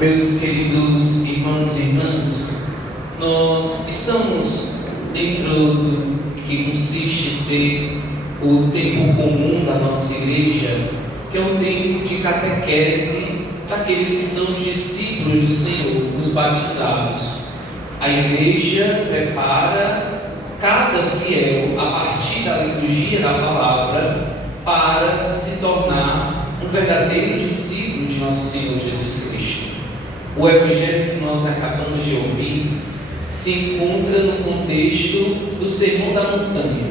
Meus queridos irmãos e irmãs, nós estamos dentro do que consiste ser o tempo comum da nossa igreja, que é o tempo de catequese daqueles que são discípulos do Senhor, os batizados. A igreja prepara cada fiel a partir da liturgia da palavra para se tornar um verdadeiro discípulo de nosso Senhor Jesus Cristo. O evangelho que nós acabamos de ouvir se encontra no contexto do Sermão da Montanha.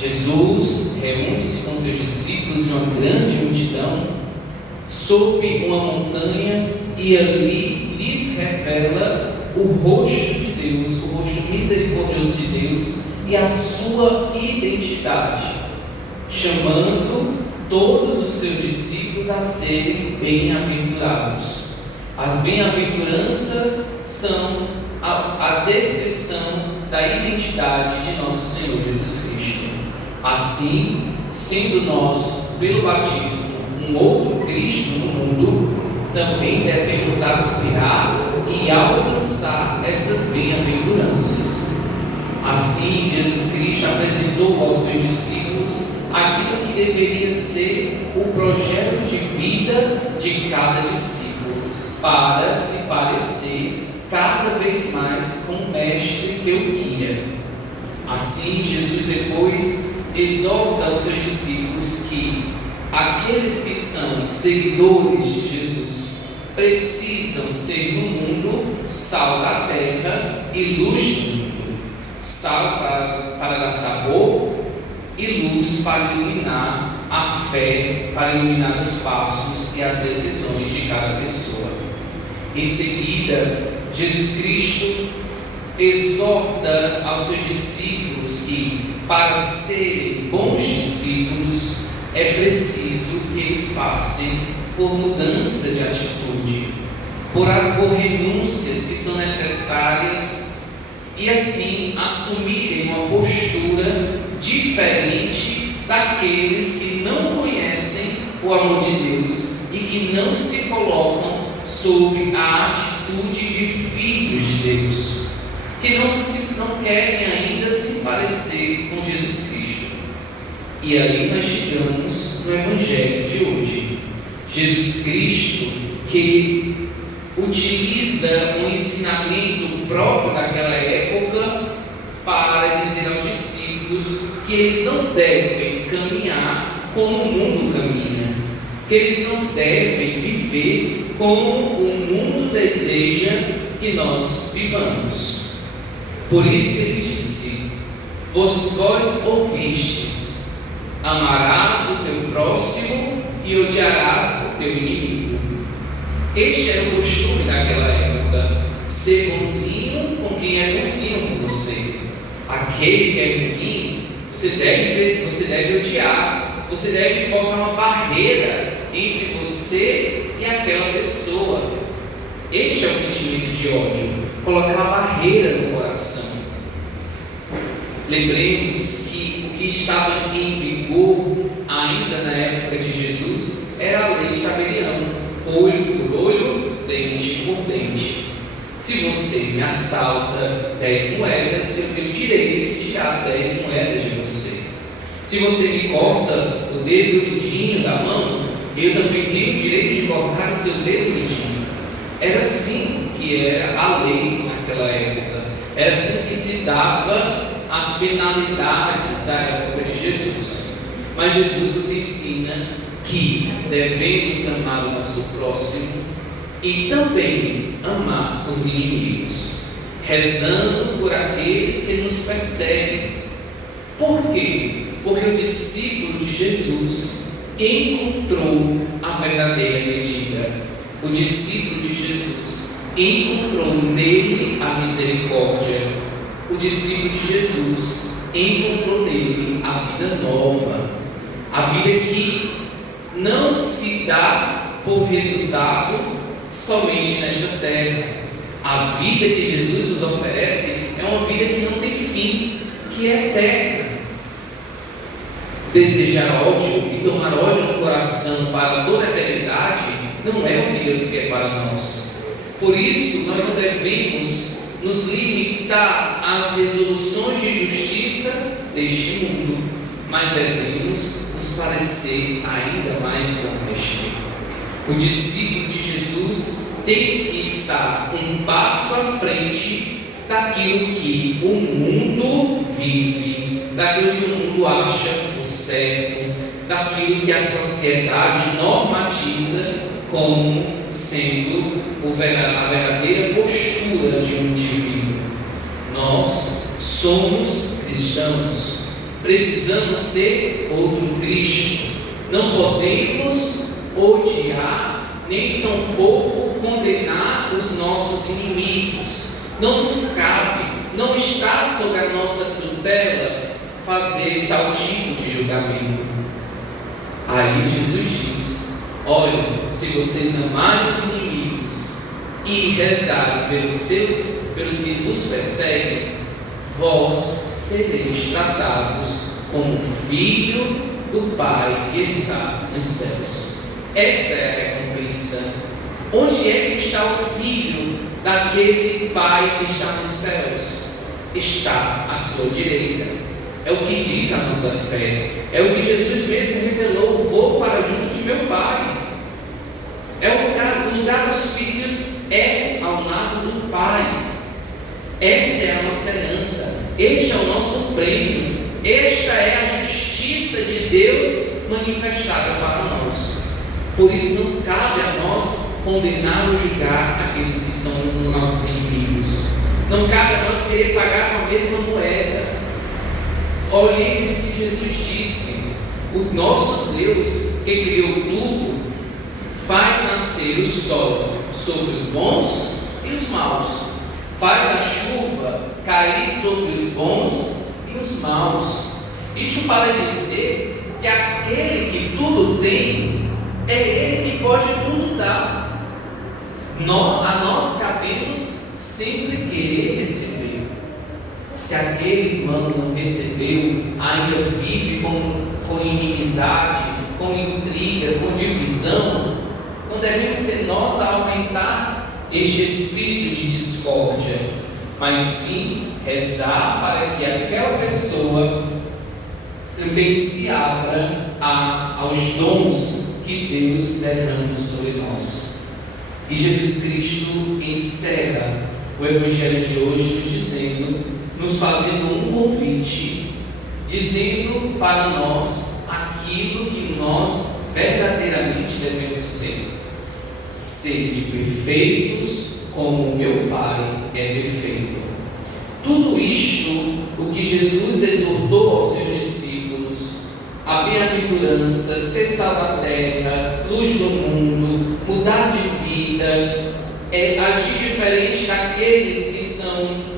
Jesus reúne-se com seus discípulos em uma grande multidão sob uma montanha e ali lhes revela o rosto de Deus, o rosto misericordioso de Deus e a sua identidade, chamando todos os seus discípulos a serem bem-aventurados. As bem-aventuranças são a descrição da identidade de nosso Senhor Jesus Cristo. Assim, sendo nós, pelo batismo, um outro Cristo no mundo, também devemos aspirar e alcançar essas bem-aventuranças. Assim, Jesus Cristo apresentou aos seus discípulos aquilo que deveria ser o projeto de vida de cada discípulo, para se parecer cada vez mais com o Mestre que o guia. Assim, Jesus depois exorta aos seus discípulos que aqueles que são seguidores de Jesus precisam ser no mundo sal da terra e luz do mundo, sal para dar sabor e luz para iluminar a fé, para iluminar os passos e as decisões de cada pessoa. Em seguida, Jesus Cristo exorta aos seus discípulos que, para serem bons discípulos, é preciso que eles passem por mudança de atitude, por renúncias que são necessárias e assim assumirem uma postura diferente daqueles que não conhecem o amor de Deus e que não se colocam sob a atitude de filhos de Deus, que não querem ainda se parecer com Jesus Cristo. E aí nós chegamos no Evangelho de hoje. Jesus Cristo, que utiliza um ensinamento próprio daquela época para dizer aos discípulos que eles não devem caminhar como o mundo caminha, que eles não devem viver como o mundo deseja que nós vivamos. Por isso ele disse: vós ouvistes, amarás o teu próximo e odiarás o teu inimigo. Este era o costume daquela época, ser bonzinho com quem é bonzinho com você. Aquele que é ruim, você deve odiar, você deve colocar uma barreira entre você e aquela pessoa. Este é o sentimento de ódio, colocar uma barreira no coração. Lembremos que o que estava em vigor ainda na época de Jesus era a lei de tabelião, olho por olho, dente por dente. Se você me assalta 10 moedas, eu tenho o direito de tirar 10 moedas de você. Se você me corta o dedo mindinho da mão, eu também tenho o direito de cortar o seu dedo mindinho. Era assim que era a lei naquela época. Era assim que se dava as penalidades da época de Jesus. Mas Jesus nos ensina que devemos amar o nosso próximo e também amar os inimigos, rezando por aqueles que nos perseguem. Por quê? Porque o discípulo de Jesus encontrou a verdadeira medida. O discípulo de Jesus encontrou nele a misericórdia. O discípulo de Jesus encontrou nele a vida nova, a vida que não se dá por resultado somente nesta terra. A vida que Jesus nos oferece é uma vida que não tem fim, que é eterna. Desejar ódio e tomar ódio no coração para toda a eternidade não é o que Deus quer para nós. Por isso, nós não devemos nos limitar às resoluções de justiça deste mundo, mas devemos nos parecer ainda mais com Cristo. O discípulo de Jesus tem que estar um passo à frente daquilo que o mundo vive, daquilo que o mundo acha o certo, daquilo que a sociedade normatiza como sendo a verdadeira postura de um indivíduo. Nós somos cristãos, precisamos ser outro Cristo, não podemos odiar, nem tampouco condenar os nossos inimigos. Não nos cabe, não está sob a nossa tutela fazer tal tipo de julgamento. Aí Jesus diz: olha, se vocês amarem os inimigos e rezarem pelos que vos perseguem, vós sereis tratados como filho do Pai que está nos céus. Essa é a recompensa. Onde é que está o filho daquele Pai que está nos céus? Está à sua direita. É o que diz a nossa fé. É o que Jesus mesmo revelou: vou para junto de meu Pai. O lugar dos filhos é ao lado do Pai. Esta é a nossa herança. Este é o nosso prêmio. Esta é a justiça de Deus manifestada para nós. Por isso não cabe a nós condenar ou julgar aqueles que são nossos inimigos. Não cabe a nós querer pagar com a mesma moeda. Olhemos o que Jesus disse: o nosso Deus, que criou tudo, faz nascer o sol sobre os bons e os maus, faz a chuva cair sobre os bons e os maus. Isto para dizer que aquele que tudo tem, é Ele que pode tudo dar. A nós cabemos sempre querer receber. Se aquele irmão não recebeu, ainda vive com inimizade, com intriga, com divisão, não devemos ser nós a aumentar este espírito de discórdia, mas sim rezar para que aquela pessoa também se abra aos dons que Deus derrama sobre nós. E Jesus Cristo encerra o Evangelho de hoje nos fazendo um convite, dizendo para nós aquilo que nós verdadeiramente devemos ser: sede perfeitos como o meu Pai é perfeito. Tudo isto, o que Jesus exortou aos seus discípulos, a bem-aventurança, ser sal da terra, luz do mundo, mudar de vida, agir diferente daqueles que são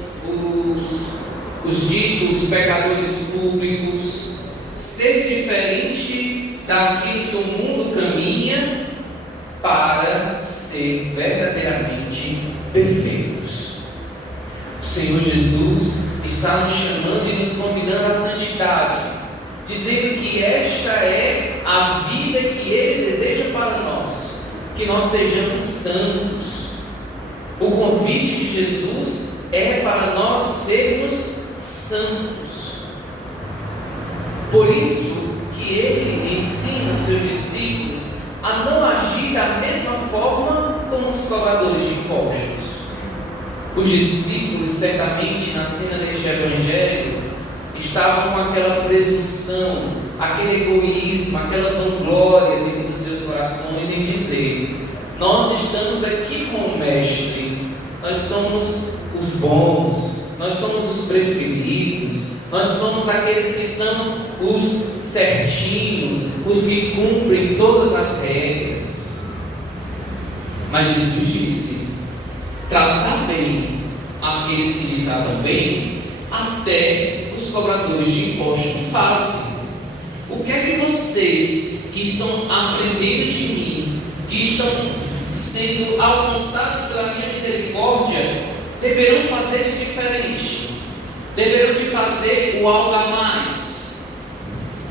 os ditos pecadores públicos, ser diferente daquilo que o mundo caminha, para ser verdadeiramente perfeitos. O Senhor Jesus está nos chamando e nos convidando à santidade, dizendo que esta é a vida que Ele deseja para nós, que nós sejamos santos. O convite de Jesus é para nós sermos santos. Por isso que Ele ensina os seus discípulos a não agir da mesma forma como os cobradores de impostos. Os discípulos, certamente, na cena deste Evangelho, estavam com aquela presunção, aquele egoísmo, aquela vanglória dentro dos seus corações em dizer: nós estamos aqui com o Mestre, nós somos os bons, nós somos os preferidos, nós somos aqueles que são os certinhos, os que cumprem todas as regras. Mas Jesus disse: tratar bem aqueles que lhe tratam bem, até os cobradores de impostos fazem. O que é que vocês que estão aprendendo de mim, que estão sendo alcançados pela minha misericórdia, deverão fazer de diferente? Deverão de fazer o algo a mais?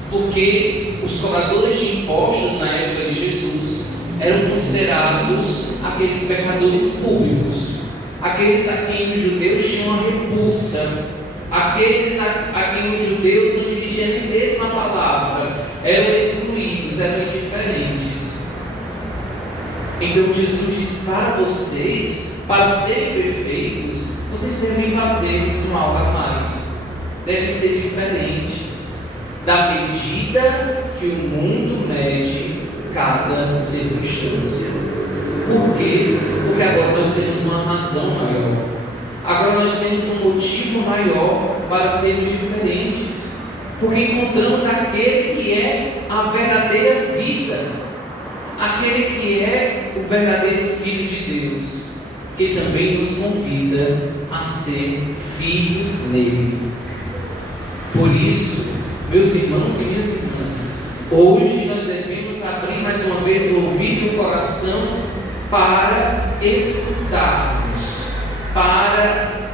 Porque os cobradores de impostos na época de Jesus eram considerados aqueles pecadores públicos, aqueles a quem os judeus tinham a repulsa, aqueles a quem os judeus não dirigiam nem mesmo a palavra, eram excluídos, eram indiferentes. Então Jesus diz: para vocês, para serem perfeitos, vocês devem fazer um algo a mais, devem ser diferentes da medida que o mundo mede cada circunstância. Por quê? Porque agora nós temos uma razão maior, agora nós temos um motivo maior para sermos diferentes, porque encontramos aquele que é a verdadeira vida, aquele que é o verdadeiro Filho de Deus, que também nos convida a ser filhos nele. Por isso, meus irmãos e minhas irmãs, hoje nós devemos abrir mais uma vez o ouvido e o coração para escutarmos, para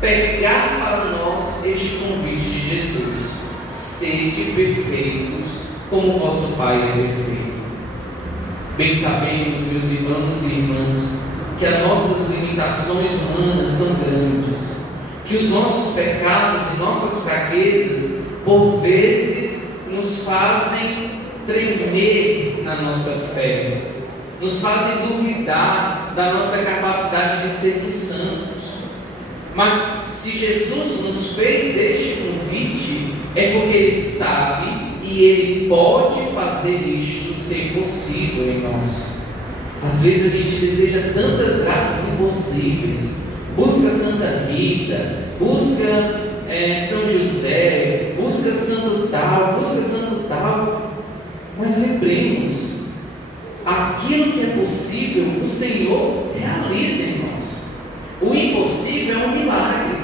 pegar para nós este convite de Jesus: sede perfeitos como vosso Pai é perfeito. Bem sabemos, meus irmãos e irmãs, que as nossas limitações humanas são grandes, que os nossos pecados e nossas fraquezas por vezes nos fazem tremer na nossa fé, nos fazem duvidar da nossa capacidade de sermos santos. Mas se Jesus nos fez este convite, é porque Ele sabe e Ele pode fazer isto ser possível em nós. Às vezes a gente deseja tantas graças impossíveis, busca Santa Rita, busca São José, busca santo tal, mas lembremos, aquilo que é possível, o Senhor realiza em nós. O impossível é um milagre.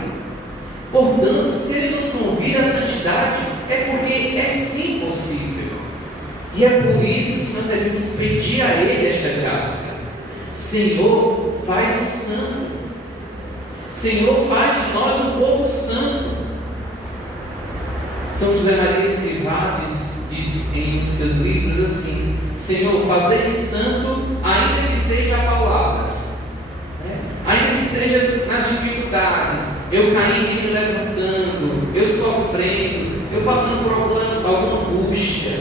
Portanto, se Ele nos convida à santidade, é porque é sim possível. E é por isso que nós devemos pedir a Ele esta graça. Senhor, faz o santo. Senhor, faz de nós um povo santo. São José Maria Escrivá diz em um de seus livros assim: Senhor, fazei-me santo, ainda que seja a palavras, ainda que seja nas dificuldades, eu caindo e me levantando, eu sofrendo, eu passando por alguma angústia.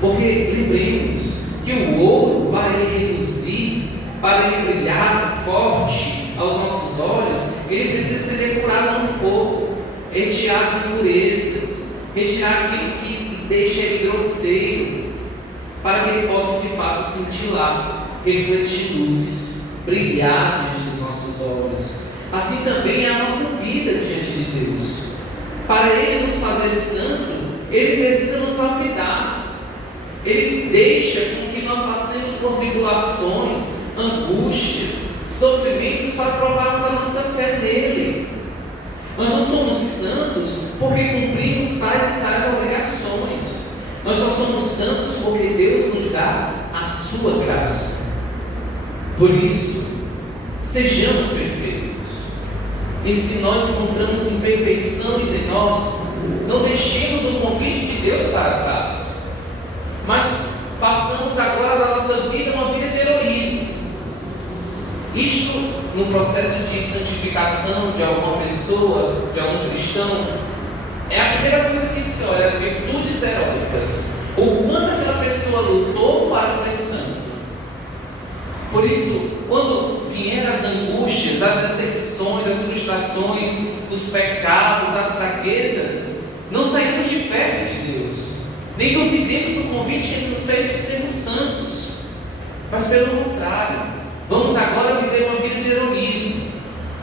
Porque lembremos que o ouro, para ele reluzir, para ele brilhar forte aos nossos olhos, ele precisa ser depurado no fogo, retirar as impurezas, retirar aquilo que deixa ele grosseiro, para que ele possa de fato cintilar, refletir luz, brilhar diante dos nossos olhos. Assim também é a nossa vida diante de Deus. Para Ele nos fazer santo, Ele precisa nos lapidar. Ele deixa com que nós passemos por tribulações, angústias, sofrimentos para provarmos a nossa fé nele. Nós não somos santos porque cumprimos tais e tais obrigações. Nós só somos santos porque Deus nos dá a sua graça. Por isso, sejamos perfeitos. E se nós encontramos imperfeições em nós, não deixemos o convite de Deus para trás, mas façamos agora da nossa vida uma vida de heroísmo. Isto, no processo de santificação de alguma pessoa, de algum cristão, é a primeira coisa que se olha, as virtudes heróicas, o quanto aquela pessoa lutou para ser santo. Por isso, quando vierem as angústias, as decepções, as frustrações, os pecados, as fraquezas, não saímos de perto de Deus, nem duvidemos do convite que Ele nos fez de sermos santos, mas pelo contrário, vamos agora viver uma vida de heroísmo,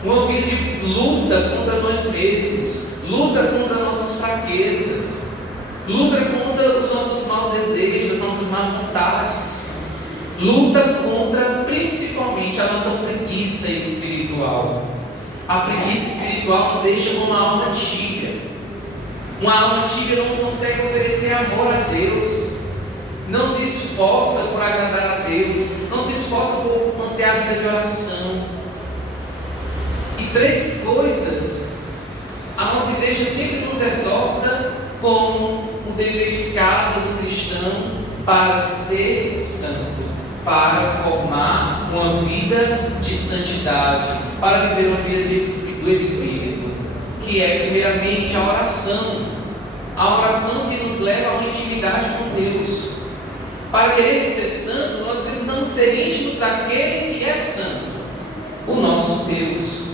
uma vida de luta contra nós mesmos, luta contra nossas fraquezas, luta contra os nossos maus desejos, as nossas más vontades, luta contra principalmente a nossa preguiça espiritual. A preguiça espiritual nos deixa com uma alma tíbia. Uma alma tíbia não consegue oferecer amor a Deus, não se esforça por agradar a Deus, não se esforça por manter a vida de oração. E três coisas a nossa igreja sempre nos exorta como o dever de casa do cristão para ser santo. para formar uma vida de santidade, para viver uma vida do Espírito, que é primeiramente a oração que nos leva a uma intimidade com Deus. Para querer ser santo, nós precisamos ser íntimos daquele que é santo, o nosso Deus.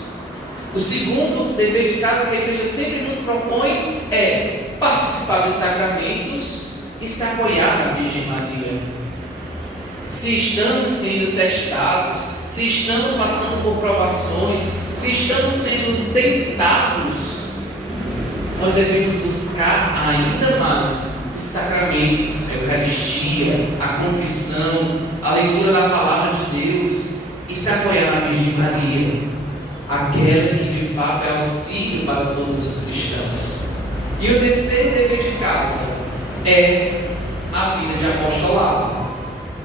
O segundo dever de casa que a igreja sempre nos propõe é participar dos sacramentos e se apoiar na Virgem Maria. Se estamos sendo testados, se estamos passando por provações, se estamos sendo tentados, nós devemos buscar ainda mais os sacramentos, a Eucaristia, a confissão, a leitura da Palavra de Deus e se apoiar na Virgem Maria, aquela que de fato é auxílio para todos os cristãos. E o terceiro dever de casa é a vida de apostolado,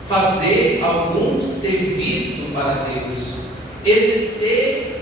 fazer algum serviço para Deus, exercer